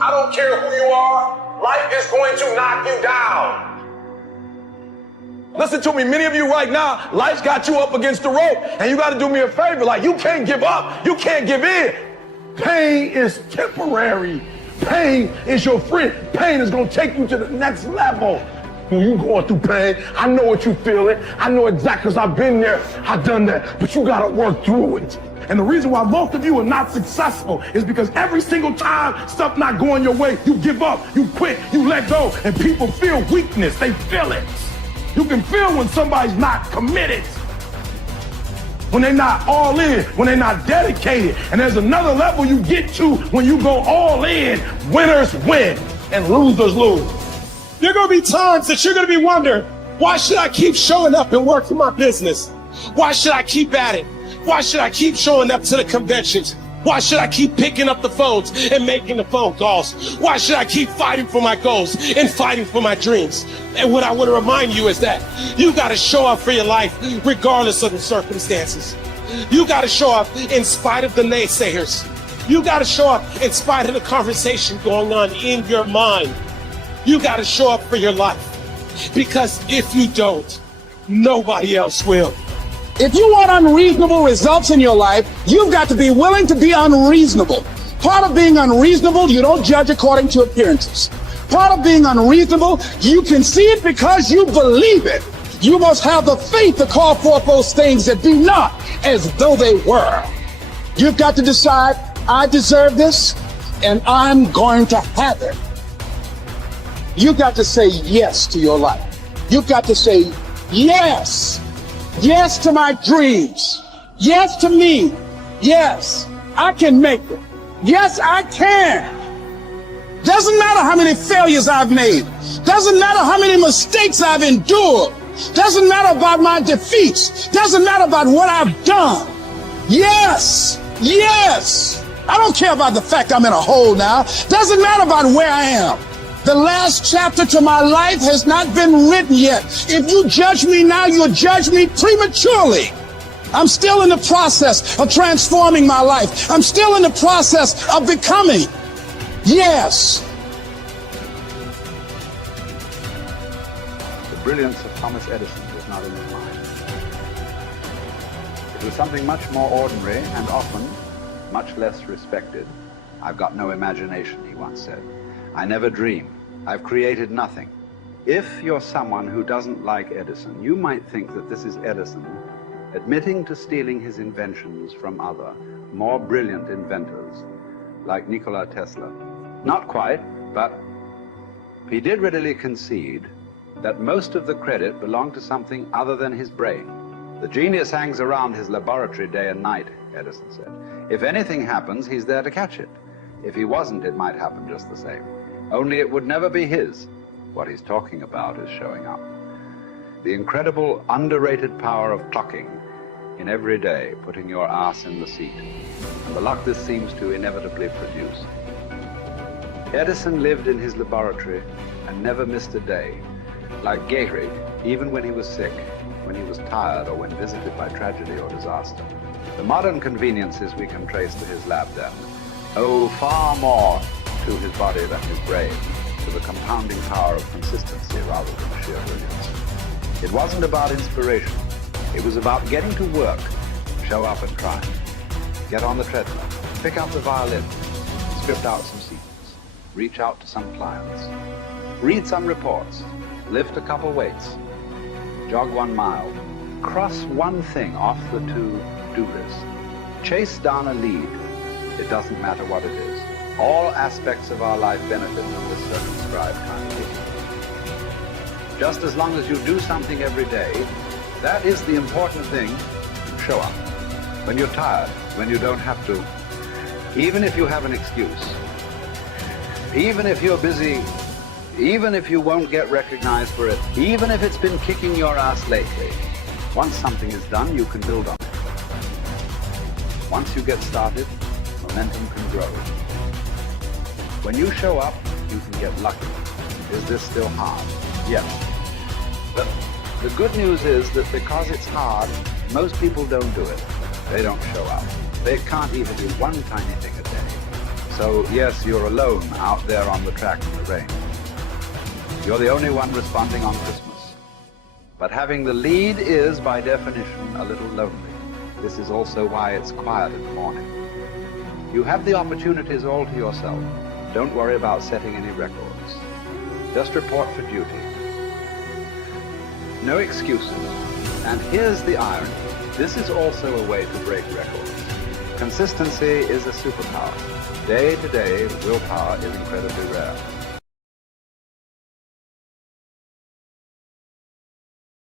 I don't care who you are, life is going to knock you down. Listen to me, many of you right now, life's got you up against the rope, and you got to do me a favor. Like, you can't give up, you can't give in. Pain is temporary. Pain is your friend. Pain is going to take you to the next level. When you going through pain, I know what you're feeling. I know exactly, because I've been there, I've done that. But you got to work through it. And the reason why most of you are not successful is because every single time stuff not going your way, you give up, you quit, you let go, and people feel weakness. They feel it. You can feel when somebody's not committed, when they're not all in, when they're not dedicated. And there's another level you get to when you go all in. Winners win and losers lose. There are going to be times that you're going to be wondering, why should I keep showing up and working my business? Why should I keep at it? Why should I keep showing up to the conventions? Why should I keep picking up the phones and making the phone calls? Why should I keep fighting for my goals and fighting for my dreams? And what I want to remind you is that you got to show up for your life regardless of the circumstances. You got to show up in spite of the naysayers. You got to show up in spite of the conversation going on in your mind. You got to show up for your life, because if you don't, nobody else will. If you want unreasonable results in your life, you've got to be willing to be unreasonable. Part of being unreasonable, you don't judge according to appearances. Part of being unreasonable, you can see it because you believe it. You must have the faith to call forth those things that be not as though they were. You've got to decide, I deserve this, and I'm going to have it. You've got to say yes to your life. You've got to say yes. Yes to my dreams. Yes to me. Yes, I can make it. Yes, I can. Doesn't matter how many failures I've made. Doesn't matter how many mistakes I've endured. Doesn't matter about my defeats. Doesn't matter about what I've done. Yes, yes. I don't care about the fact I'm in a hole now. Doesn't matter about where I am. The last chapter to my life has not been written yet. If you judge me now, you'll judge me prematurely. I'm still in the process of transforming my life. I'm still in the process of becoming. Yes. The brilliance of Thomas Edison was not in his mind. It was something much more ordinary and often much less respected. I've got no imagination, he once said. I never dream. I've created nothing. If you're someone who doesn't like Edison, you might think that this is Edison admitting to stealing his inventions from other, more brilliant inventors, like Nikola Tesla. Not quite, but he did readily concede that most of the credit belonged to something other than his brain. The genius hangs around his laboratory day and night, Edison said. If anything happens, he's there to catch it. If he wasn't, it might happen just the same. Only it would never be his. What he's talking about is showing up. The incredible, underrated power of clocking in every day, putting your ass in the seat, and the luck this seems to inevitably produce. Edison lived in his laboratory and never missed a day. Like Gehrig, even when he was sick, when he was tired, or when visited by tragedy or disaster. The modern conveniences we can trace to his lab then owe far more to his body than his brain, to the compounding power of consistency rather than sheer brilliance. It wasn't about inspiration. It was about getting to work, show up and try. Get on the treadmill, pick up the violin, script out some sequences, reach out to some clients, read some reports, lift a couple weights, jog 1 mile, cross one thing off the to-do list, chase down a lead. It doesn't matter what it is. All aspects of our life benefit from this circumscribed timetable. Just as long as you do something every day, that is the important thing. Show up. When you're tired, when you don't have to, even if you have an excuse, even if you're busy, even if you won't get recognized for it, even if it's been kicking your ass lately, once something is done, you can build on it. Once you get started, momentum can grow. When you show up, you can get lucky. Is this still hard? Yes. But the good news is that because it's hard, most people don't do it. They don't show up. They can't even do one tiny thing a day. So, yes, you're alone out there on the track in the rain. You're the only one responding on Christmas. But having the lead is, by definition, a little lonely. This is also why it's quiet in the morning. You have the opportunities all to yourself. Don't worry about setting any records. Just report for duty. No excuses. And here's the irony. This is also a way to break records. Consistency is a superpower. Day to day, willpower is incredibly rare.